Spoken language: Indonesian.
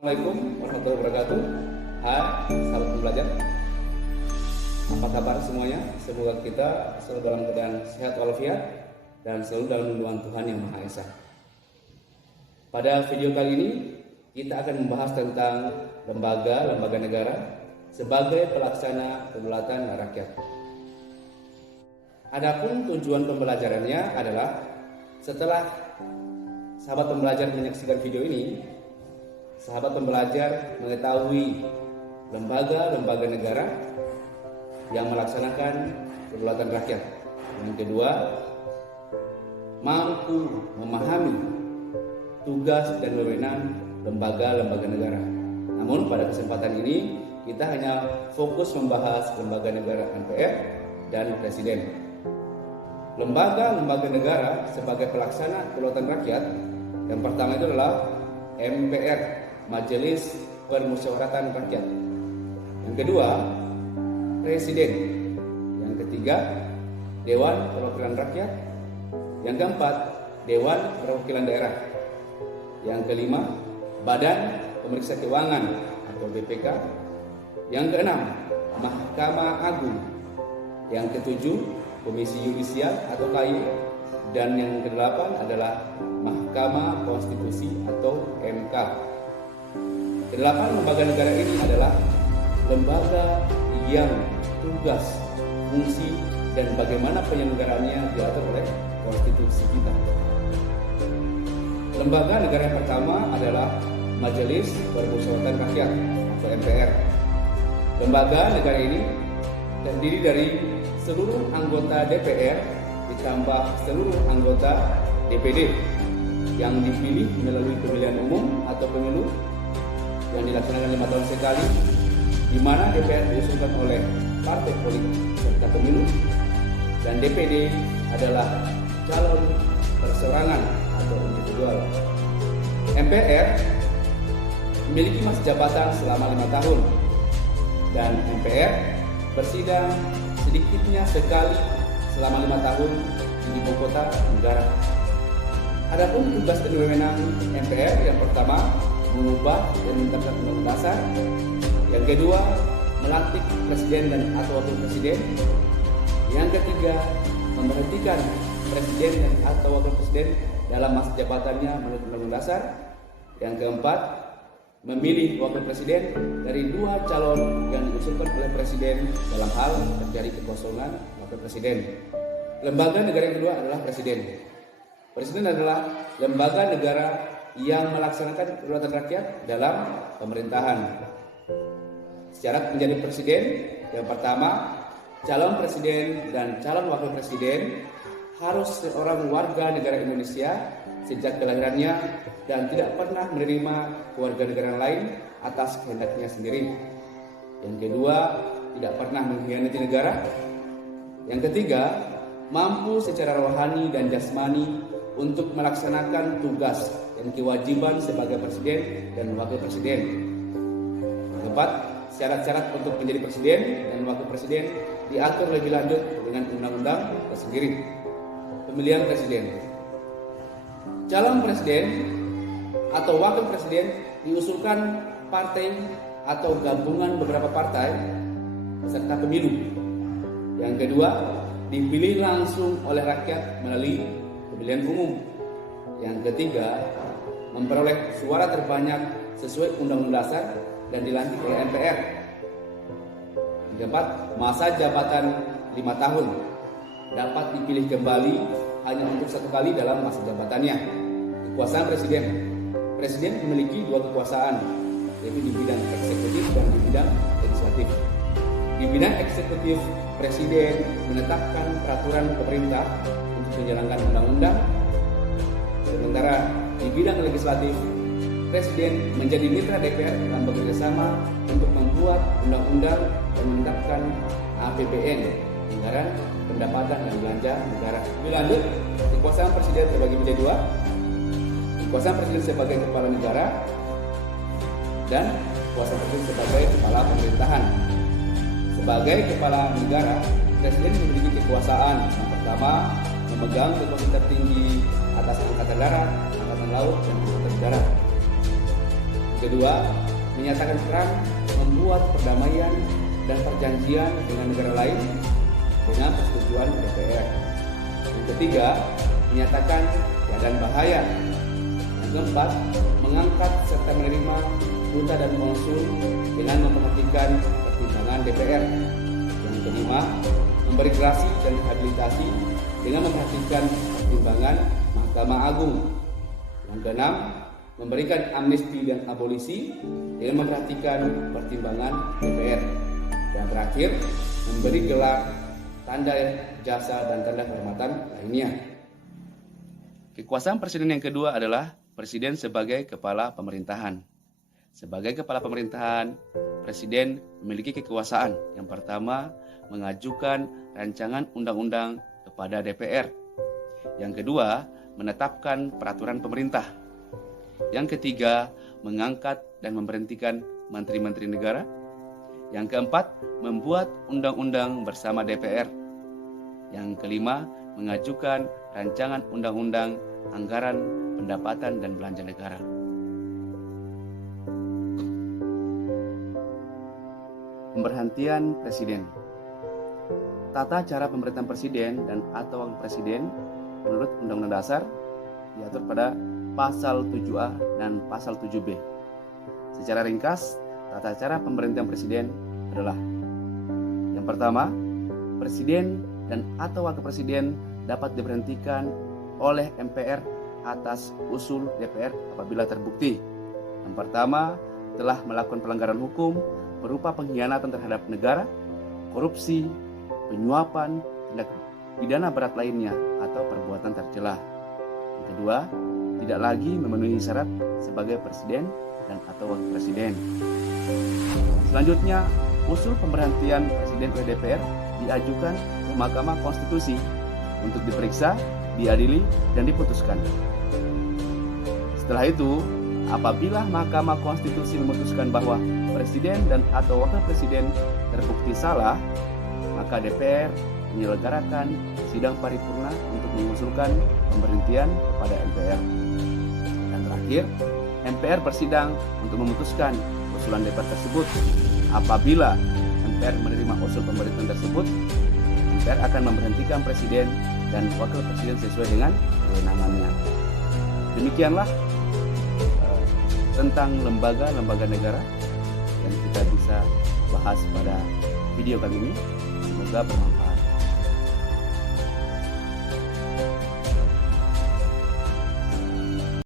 Assalamualaikum warahmatullahi wabarakatuh. Hai sahabat pembelajar, apa kabar semuanya? Semoga kita selalu dalam keadaan sehat walafiat dan selalu dalam lindungan Tuhan Yang Maha Esa. Pada video kali ini kita akan membahas tentang lembaga negara sebagai pelaksana kedaulatan rakyat. Adapun tujuan pembelajarannya adalah setelah sahabat pembelajar menyaksikan video ini, sahabat pembelajar mengetahui lembaga negara yang melaksanakan kedaulatan rakyat. Yang kedua, mampu memahami tugas dan wewenang lembaga negara. Namun pada kesempatan ini kita hanya fokus membahas lembaga negara MPR dan Presiden. Lembaga negara sebagai pelaksana kedaulatan rakyat, yang pertama itu adalah MPR, Majelis Permusyawaratan Rakyat. Yang kedua, Presiden. Yang ketiga, Dewan Perwakilan Rakyat. Yang keempat, Dewan Perwakilan Daerah. Yang kelima, Badan Pemeriksa Keuangan atau BPK. Yang keenam, Mahkamah Agung. Yang ketujuh, Komisi Yudisial atau KY. Dan yang kedelapan adalah Mahkamah Konstitusi atau MK. Kedelapan lembaga negara ini adalah lembaga yang tugas, fungsi, dan bagaimana penyelenggaraannya diatur oleh konstitusi kita. Lembaga negara yang pertama adalah Majelis Permusyawaratan Rakyat atau MPR. Lembaga negara ini terdiri dari seluruh anggota DPR ditambah seluruh anggota DPD yang dipilih melalui pemilihan umum atau pemilu yang dilaksanakan 5 tahun sekali, di mana DPR diusulkan oleh partai politik serta pemilu, dan DPD adalah calon perseorangan atau individual. MPR memiliki masa jabatan selama 5 tahun, dan MPR bersidang sedikitnya sekali selama 5 tahun di ibu kota negara. Adapun tugas dan wewenang MPR, yang pertama, mengubah dan menetapkan undang-undang dasar. Yang kedua, melantik presiden dan atau wakil presiden. Yang ketiga, memberhentikan presiden dan atau wakil presiden dalam masa jabatannya menurut undang-undang dasar. Yang keempat, memilih wakil presiden dari 2 calon yang diusulkan oleh presiden dalam hal terjadi kekosongan wakil presiden. Lembaga negara yang kedua adalah presiden. Presiden adalah lembaga negara yang melaksanakan kedaulatan rakyat dalam pemerintahan. Syarat menjadi presiden, yang pertama, calon presiden dan calon wakil presiden harus seorang warga negara Indonesia sejak kelahirannya dan tidak pernah menerima warga negara lain atas kehendaknya sendiri. Yang kedua, tidak pernah mengkhianati negara. Yang ketiga, mampu secara rohani dan jasmani untuk melaksanakan tugas dan kewajiban sebagai presiden dan wakil presiden. Yang keempat, syarat-syarat untuk menjadi presiden dan wakil presiden diatur lebih lanjut dengan undang-undang tersendiri. Pemilihan presiden. Calon presiden atau wakil presiden diusulkan partai atau gabungan beberapa partai peserta pemilu. Yang kedua, dipilih langsung oleh rakyat melalui pemilihan umum. Yang ketiga, memperoleh suara terbanyak sesuai undang-undang dasar dan dilantik oleh MPR. Yang keempat, masa jabatan 5 tahun, dapat dipilih kembali hanya untuk 1 kali dalam masa jabatannya. Kekuasaan presiden. Presiden memiliki 2 kekuasaan, yaitu di bidang eksekutif dan di bidang legislatif. Di bidang eksekutif, presiden menetapkan peraturan pemerintah untuk menjalankan undang-undang. Sementara di bidang legislatif, presiden menjadi mitra DPR dalam bekerjasama untuk membuat undang-undang dan menetapkan APBN, anggaran pendapatan dan belanja negara. Lebih lanjut, kekuasaan presiden terbagi menjadi 2. Kekuasaan presiden sebagai kepala negara dan kekuasaan presiden sebagai kepala pemerintahan. Sebagai kepala negara, presiden memiliki kekuasaan yang pertama, memegang kekuasaan tertinggi atas angkatan darat, angkatan laut, dan angkatan darat. kedua, menyatakan peran membuat perdamaian dan perjanjian dengan negara lain dengan persetujuan DPR. Yang ketiga, menyatakan keadaan bahaya. Yang keempat, mengangkat serta menerima duta dan konsul dengan memperhatikan pertimbangan DPR. Yang kelima, memberi gerasi dan rehabilitasi dengan memperhatikan pertimbangan Mahkamah Agung. Yang keenam, memberikan amnesti dan abolisi dengan memperhatikan pertimbangan DPR. Dan terakhir, memberi gelar, tanda jasa, dan tanda kehormatan lainnya. Kekuasaan presiden yang kedua adalah presiden sebagai kepala pemerintahan. Sebagai kepala pemerintahan, presiden memiliki kekuasaan. Yang pertama, mengajukan rancangan undang-undang kepada DPR. Yang kedua, menetapkan peraturan pemerintah. Yang ketiga, mengangkat dan memberhentikan menteri-menteri negara. Yang keempat, membuat undang-undang bersama DPR. Yang kelima, mengajukan rancangan undang-undang anggaran, pendapatan, dan belanja negara. Pemberhentian presiden. Tata cara pemerintahan presiden dan atau wakil presiden menurut Undang-Undang Dasar diatur pada Pasal 7A dan Pasal 7B. Secara ringkas, tata cara pemberhentian presiden adalah: yang pertama, presiden dan atau wakil presiden dapat diberhentikan oleh MPR atas usul DPR apabila terbukti: yang pertama, telah melakukan pelanggaran hukum berupa pengkhianatan terhadap negara, korupsi, penyuapan, tindak pidana berat lainnya, atau perbuatan tercela. Yang kedua, tidak lagi memenuhi syarat sebagai presiden dan atau wakil presiden. Selanjutnya, usul pemberhentian presiden oleh DPR diajukan ke Mahkamah Konstitusi untuk diperiksa, diadili, dan diputuskan. Setelah itu, apabila Mahkamah Konstitusi memutuskan bahwa presiden dan atau wakil presiden terbukti salah, maka DPR menyelenggarakan sidang paripurna untuk mengusulkan pemberhentian kepada MPR. Dan terakhir, MPR bersidang untuk memutuskan usulan DPR tersebut. Apabila MPR menerima usul pemberhentian tersebut, MPR akan memberhentikan presiden dan wakil presiden sesuai dengan kewenangannya. Demikianlah tentang lembaga-lembaga negara yang kita bisa bahas pada video kali ini. Semoga bermanfaat.